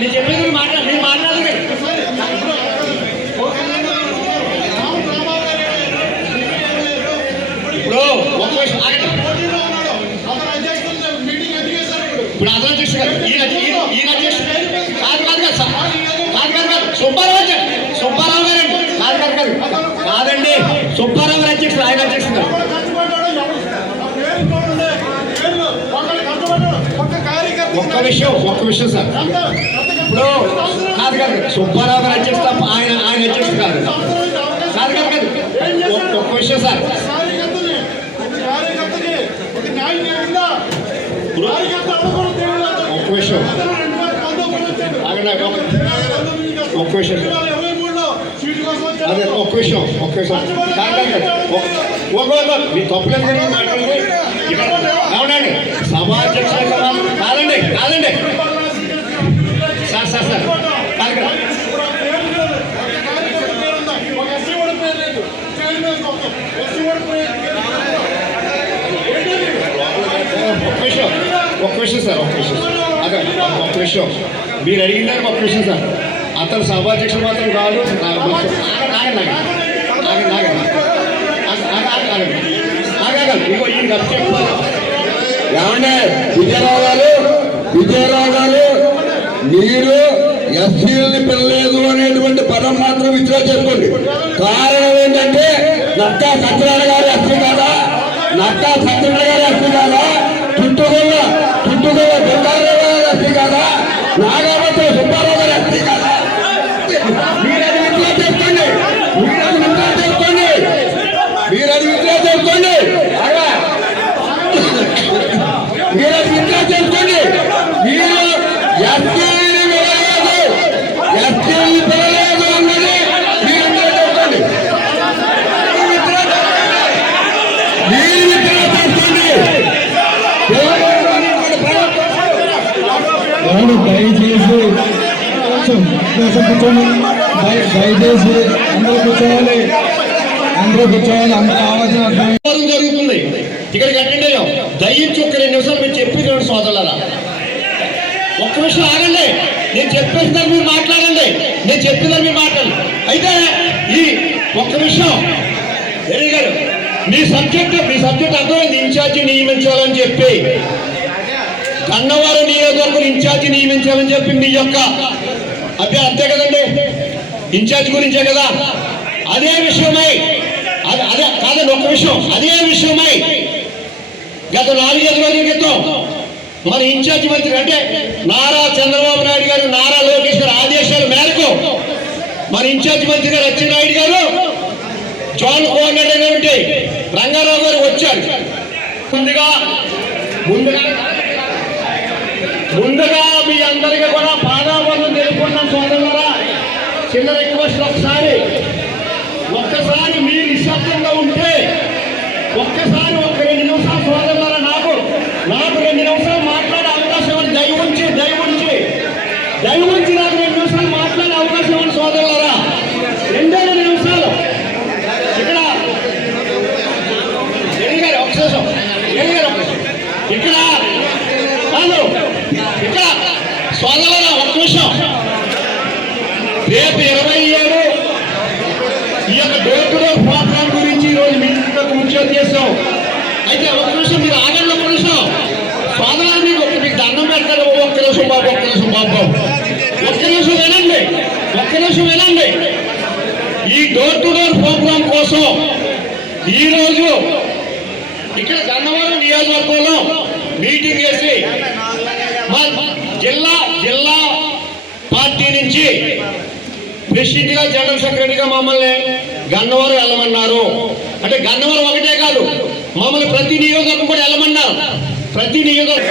నేను చెప్పేది మీరు మాట్లాడదు. ఇప్పుడు ఇప్పుడు అతను అధ్యక్షుడు గారు ఈయన అధ్యక్షుడు సుబ్బారావు గారండి కాదండి సుబ్బారావు గారు అధ్యక్షుడు ఆయన అధ్యక్షుడు గారు ఒక్క విషయం సార్ ఇప్పుడు కాదు సుబ్బారావు గారు అధ్యక్షుడు ఆయన అధ్యక్షుడు కాదు ఒక్క విషయం సార్ ఒక్క విషయం అదే ఒక్క విషయం మీ తప్పులేదు అవునండి సభాధ్యక్షులు కాదండి సార్ కాదు కదా ఒక్క విషయం సార్ అదే ఒక్క విషయం మీరు అడిగినారు ఒక్క విషయం సార్ అతను సభాధ్యక్షులు మాత్రం కాదు ఏమంటే విజయరావు గారు మీరు ఎస్సీలని పిల్లలేదు అనేటువంటి పదం మాత్రం విత్డ్రా చేసుకోండి. కారణం ఏంటంటే నక్కా సత్యనారాయణ గారు ఎస్సీ కాదా, చుట్టుగొల్ల దుర్గారావు గారు ఎస్సీ కాదా, నాగావతి సుబ్బారావు గారు ఎస్సీ కాదా? మీరు అది విత్డ్రా చేసుకోండి. ఎస్సీని పిల్లలేదు అన్నది మీరు చేసుకోండి. దయచేసి అందరూ కూర్చోవాలి. అందరూ కావాల్సిన జరుగుతుంది. ఇక్కడికి అటెండ్ అయ్యాం. దయించి ఒక్క 2 నిమిషాలు మీరు చెప్పి సోదరులారా ఒక్క విషయం ఆగండి. నేను చెప్పేసినారు మీరు మాట్లాడండి. నేను చెప్పినారు మీరు మాట్లాడండి. అయితే ఈ ఒక్క విషయం వెరీ గారు మీ సబ్జెక్ట్ అర్థమైంది. ఇన్ఛార్జి నియమించాలని చెప్పి గన్నవరం నియోజకవర్గం ఇన్ఛార్జి నియమించాలని చెప్పి మీ యొక్క అంతే కదండి, ఇన్ఛార్జి గురించే కదా. అదే విషయమై అదే కాదండి ఒక్క విషయం, అదే విషయమై గత 4-5 రోజుల క్రితం మన ఇన్ఛార్జి మంత్రి అంటే నారా చంద్రబాబు నాయుడు గారు, నారా లోకేష్ గారు ఆదేశాల మేరకు మన ఇన్ఛార్జి మంత్రి గారు అచ్చెన్నాయుడు గారు జోన్ కోఆర్డినేటర్ అయినటువంటి రంగారావు గారు వచ్చారు. ముందుగా మీ అందరికీ కూడా పాదాబంధం తెలుపుకున్నాను సోదరులారా. చిన్న రిక్వెస్ట్, ఒక్కసారి మీరు నిశ్శబ్దంగా ఉంటే ఒక్కసారి ఒక 2 నిమిషాలు సోదరులారా నాకు 2 నిమిషాలు మాట్లాడే అవకాశం ఇవ్వండి. దయవుంచి నాకు 2 నిమిషాలు మాట్లాడే అవకాశం ఇవ్వండి సోదరులారా. 2 నిమిషాలు ఇక్కడ ఇక్కడ సోదరులారా ఒక్క విషయం. రేపు 27 ఈ యొక్క డోర్ టు డోర్ ప్రోగ్రామ్ గురించి ఈరోజు మీటింగ్లో కూర్చొని చేస్తాం. అయితే ఒక నిమిషం మీరు ఆగండి. ఒక్క నిమిషం సోదరులు మీకు దండం పెడతారు. ఒక్క నిమిషం బాబు ఒక్క నిమిషం వినండి. ఈ డోర్ టు డోర్ ప్రోగ్రామ్ కోసం ఈరోజు ఇక్కడ గన్నవరం నియోజకవర్గంలో మీటింగ్ చేసి మా జిల్లా పార్టీ నుంచి ప్రెసిడెంట్ గా, జనరల్ సెక్రటరీగా మమ్మల్ని గన్నవరం వెళ్ళమన్నారు. అంటే గన్నవరం ఒకటే కాదు, మమ్మల్ని ప్రతి నియోజకవర్గం కూడా వెళ్ళమన్నారు. ప్రతి నియోజకవర్గం